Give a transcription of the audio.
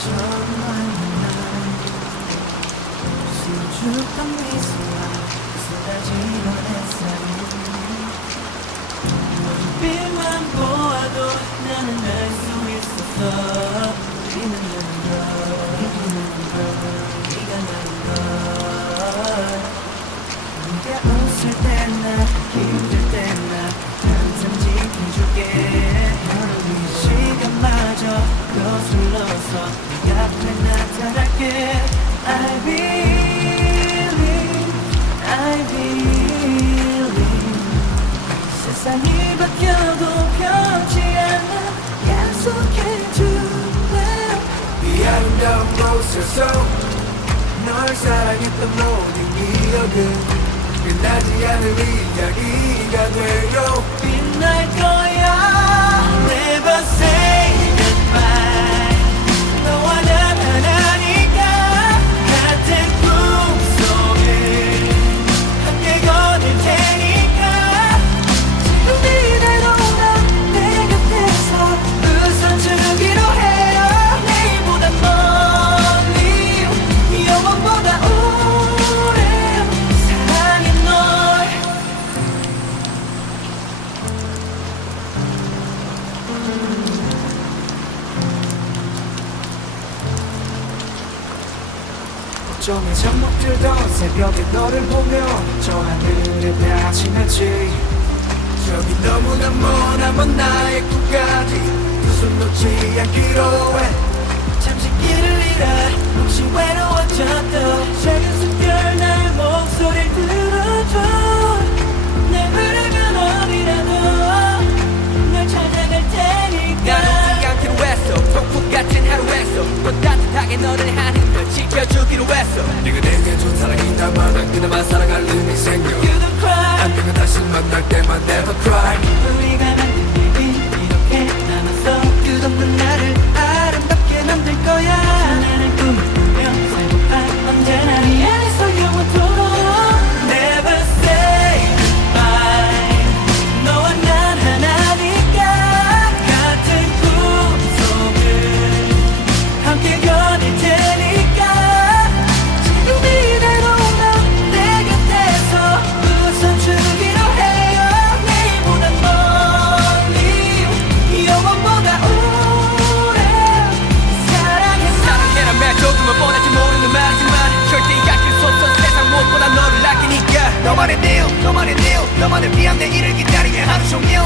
정말 난 수줍던 미소와 쏟아지던 햇살이 눈빛만 보아도 나는 알 수 있었어. 우리는 나는 걸 네가 나는 걸 네가 웃을 때나 힘들 때나 항상 지켜줄게. 너를 위해 시간마저 거슬러서 네 앞에 나타날게. I believe, I believe. 세상이 바뀌어도 변치 않아 약속해줄래. 이 아름다운 곳에서 널 사랑했던 모든 기억은 끝나지 않을 이야기가 돼요. 빛날 거야. Never say goodbye. 너와 난 하나니까. 같은 꿈속에 함께 거닐 테니까. 지금 이대로 난 내 곁에서 웃어주기로 해요. 내일보다 멀리 영원보다 오래 사랑해 널. 어쩌면 잠 못 들던 새벽에 너를 보며 저 하늘에 닿지 않지. 저기 너무나 머나먼 나의 꿈까지 두 손 놓지 않기로 해. 잠시 길을 잃어 혹시 외로워져도 작은 숨결 나의 목소리를 들어줘. 내 흐르면 어디라도 널 찾아갈 테니까. 난 오지 않기로 했어. 폭풍 같은 하루에서 또 따뜻하게 너를 하는 걸 지켜주기로 했어. 네가 내게 준 사랑이다만 난 그나마 사랑할 힘이 생겨. You don't cry. 안녕은 다시 만날 때만 never cry. 우리가 만든 얘기 이렇게 남았어. 끝없는 나를 아름답게 만들 거야. 나는 꿈을 꾸며 살고파 언제나 네 안에서 영원토록. Never say goodbye. 너와 난 하나니까. 같은 꿈속을 함께 거닐 테니까. 지금 이대로 난 내 곁에서 웃어주기로 해요. 내일보다 멀리 영원보다 오래 사랑해 널. 사랑해라면 조금은 뻔하지 모르는 말이지만 절대 약할 수 없어. 세상 무엇보다 너를 아끼니까. 너만의 내일, 너만의 내일, 너만을 위한 내일을 기다리며 하루 종일